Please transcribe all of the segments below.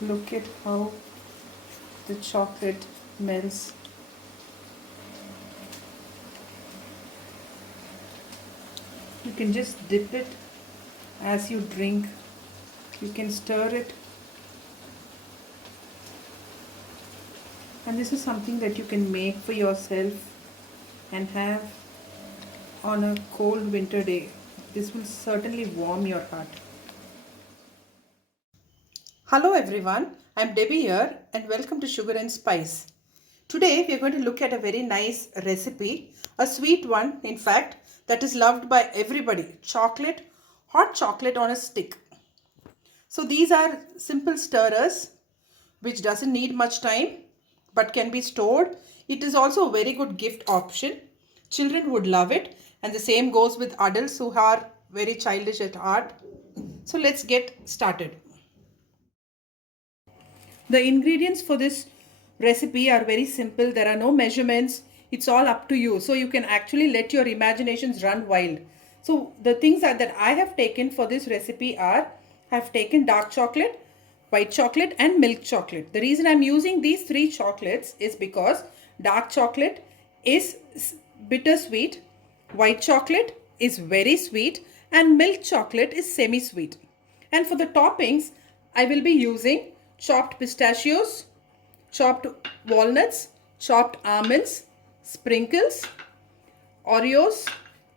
Look at how the chocolate melts. You can just dip it as you drink. You can stir it. And this is something that you can make for yourself and have on a cold winter day. This will certainly warm your heart. Hello everyone, I'm Debbie here and welcome to Sugar and Spice. Today we are going to look at a very nice recipe, a sweet one in fact, that is loved by everybody. Chocolate, hot chocolate on a stick. So these are simple stirrers which doesn't need much time but can be stored. It is also a very good gift option. Children would love it, and the same goes with adults who are very childish at heart. So let's get started. The ingredients for this recipe are very simple. There are no measurements. It's all up to you. So you can actually let your imaginations run wild. So the things that I have taken for this recipe are, I have taken dark chocolate, white chocolate and milk chocolate. The reason I'm using these three chocolates is because dark chocolate is bittersweet, white chocolate is very sweet, and milk chocolate is semi-sweet. And for the toppings, I will be using chopped pistachios, chopped walnuts, chopped almonds, sprinkles, Oreos,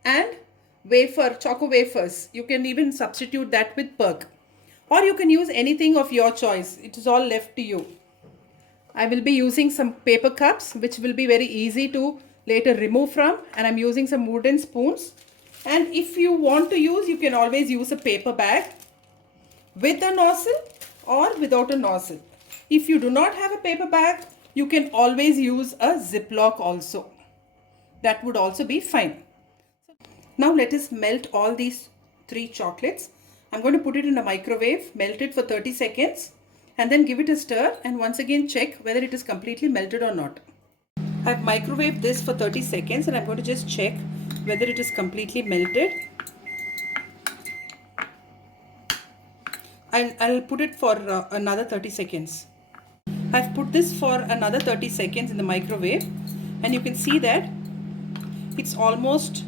and choco wafers. You can even substitute that with Perk. Or you can use anything of your choice. It is all left to you. I will be using some paper cups which will be very easy to later remove from, and I'm using some wooden spoons. And if you want to use, you can always use a paper bag with a nozzle or without a nozzle. If you do not have a paper bag, you can always use a Ziploc also. That would also be fine. Now let us melt all these three chocolates. I'm going to put it in a microwave, melt it for 30 seconds and then give it a stir and once again check whether it is completely melted or not. I've microwaved this for 30 seconds and I'm going to just check whether it is completely melted. I'll put it for another 30 seconds. I've put this for another 30 seconds in the microwave and you can see that it's almost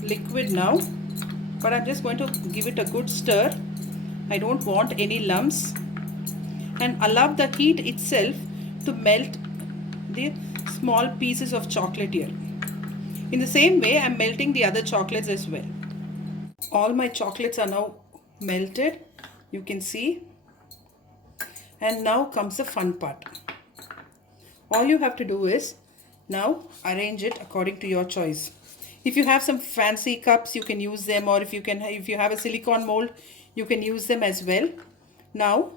liquid now, but I'm just going to give it a good stir. I don't want any lumps and allow the heat itself to melt the small pieces of chocolate here. In the same way, I'm melting the other chocolates as well. All my chocolates are now melted, you can see. And now comes the fun part. All you have to do is now arrange it according to your choice. If you have some fancy cups, you can use them, or if you have a silicone mold, you can use them as well. Now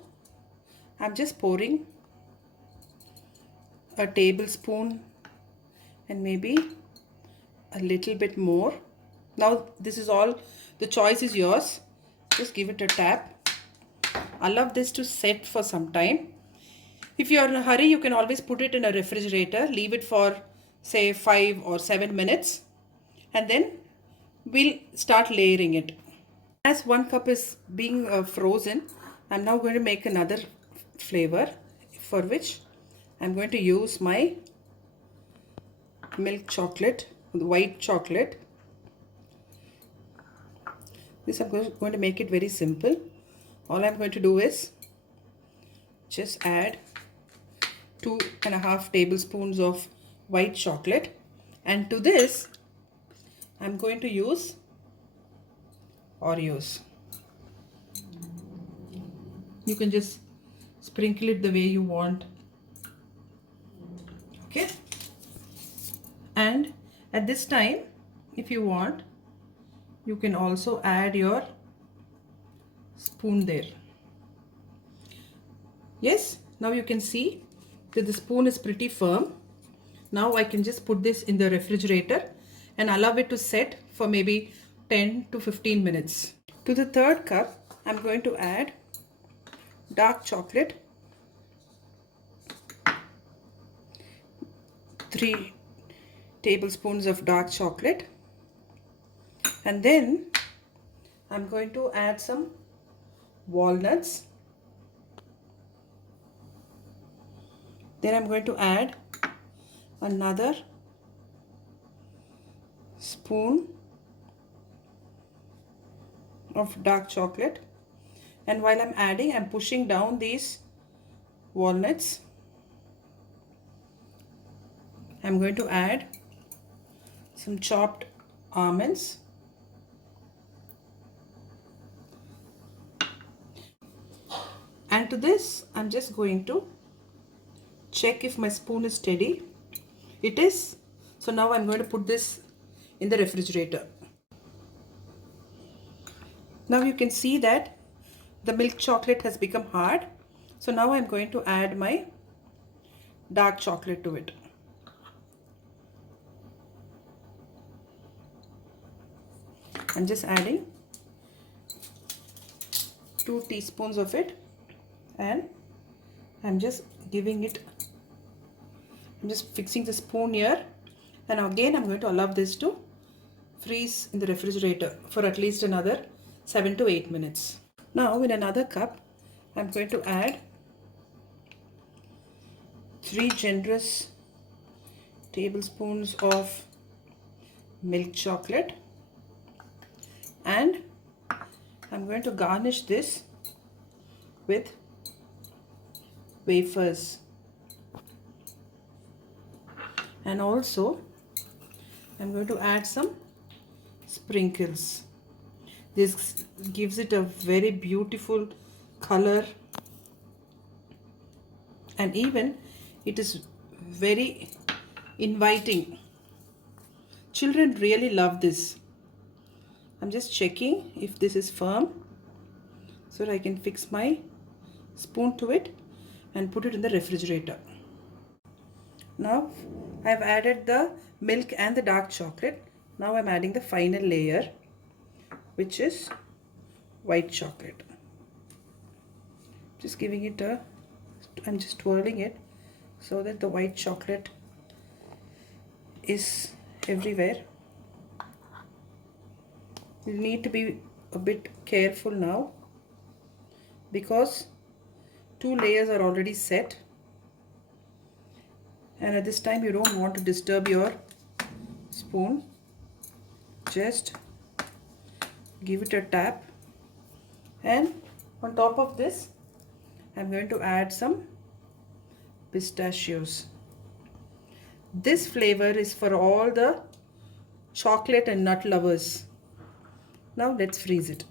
I'm just pouring a tablespoon and maybe a little bit more. Now this is all, the choice is yours. Just give it a tap. Allow this to set for some time. If you are in a hurry, you can always put it in a refrigerator, leave it for say 5 or 7 minutes and then we'll start layering it. As one cup is being frozen, I'm now going to make another flavor, for which I'm going to use my milk chocolate, white chocolate. This I'm going to make it very simple. All I'm going to do is just add 2.5 tablespoons of white chocolate, and to this I'm going to use Oreos. You can just sprinkle it the way you want. Okay, and at this time, if you want, you can also add your spoon there. Yes, now you can see that the spoon is pretty firm. Now I can just put this in the refrigerator and allow it to set for maybe 10 to 15 minutes. To the third cup, I'm going to add dark chocolate, 3 tablespoons of dark chocolate, and then I'm going to add some walnuts, Then I'm going to add another spoon of dark chocolate, and while I'm adding, I'm pushing down these walnuts. I'm going to add some chopped almonds, and to this I'm just going to check if my spoon is steady. It is. So now I'm going to put this in the refrigerator. Now you can see that the milk chocolate has become hard. So now I'm going to add my dark chocolate to it. I'm just adding 2 teaspoons of it, and I'm just giving it, I'm just fixing the spoon here, and again I'm going to allow this to freeze in the refrigerator for at least another 7 to 8 minutes. Now in another cup I'm going to add 3 generous tablespoons of milk chocolate, and I'm going to garnish this with wafers, and also I'm going to add some sprinkles. This gives it a very beautiful color, and even it is very inviting. Children really love this. I'm just checking if this is firm so that I can fix my spoon to it and put it in the refrigerator. Now I've added the milk and the dark chocolate. Now I'm adding the final layer, which is white chocolate. Just giving it a, I'm just twirling it so that the white chocolate is everywhere. You need to be a bit careful now because 2 layers are already set, and at this time you don't want to disturb your spoon. Just give it a tap, and on top of this I'm going to add some pistachios. This flavor is for all the chocolate and nut lovers. Now let's freeze it.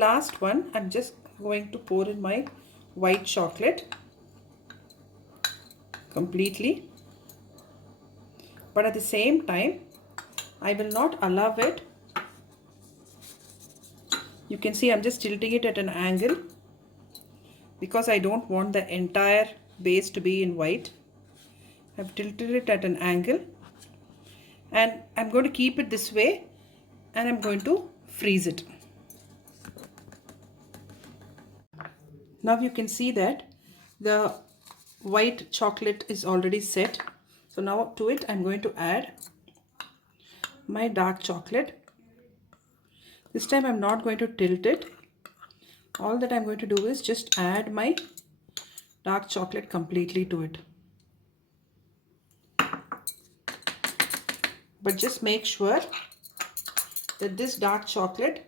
Last one, I'm just going to pour in my white chocolate completely, but at the same time I will not allow it. You can see I'm just tilting it at an angle because I don't want the entire base to be in white. I've tilted it at an angle, and I'm going to keep it this way, and I'm going to freeze it. Now you can see that the white chocolate is already set. So now to it I'm going to add my dark chocolate. This time I'm not going to tilt it. All that I'm going to do is just add my dark chocolate completely to it. But just make sure that this dark chocolate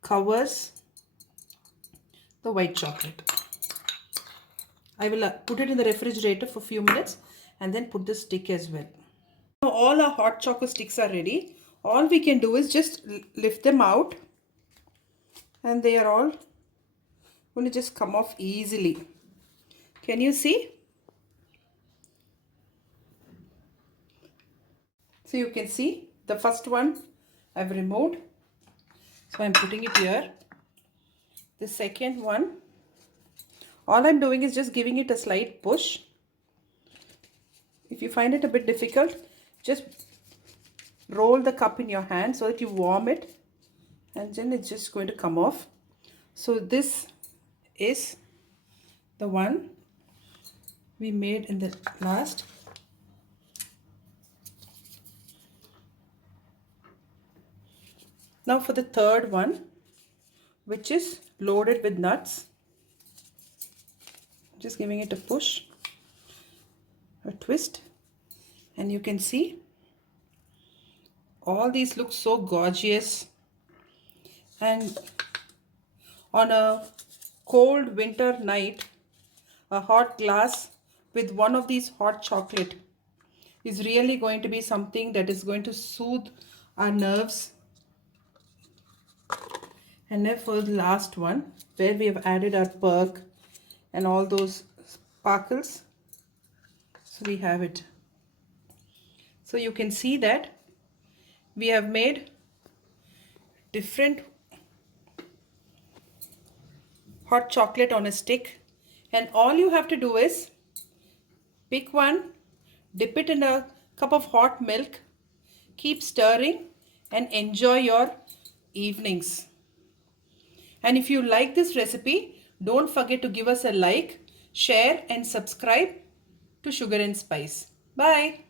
covers the white chocolate. I will put it in the refrigerator for a few minutes and then put the stick as well. Now all our hot chocolate sticks are ready. All we can do is just lift them out, and they are all going to just come off easily. Can you see? So you can see the first one I've removed. So I'm putting it here. The second one, all I'm doing is just giving it a slight push. If you find it a bit difficult, just roll the cup in your hand so that you warm it, and then it's just going to come off. So this is the one we made in the last. Now for the third one, which is loaded with nuts. Just giving it a push, a twist, and you can see all these look so gorgeous. And on a cold winter night, a hot glass with one of these hot chocolate is really going to be something that is going to soothe our nerves. And then for the last one, where we have added our perk and all those sparkles, so we have it. So you can see that we have made different hot chocolate on a stick, and all you have to do is pick one, dip it in a cup of hot milk, keep stirring, and enjoy your evenings. And if you like this recipe, don't forget to give us a like, share, and subscribe to Sugar and Spice. Bye.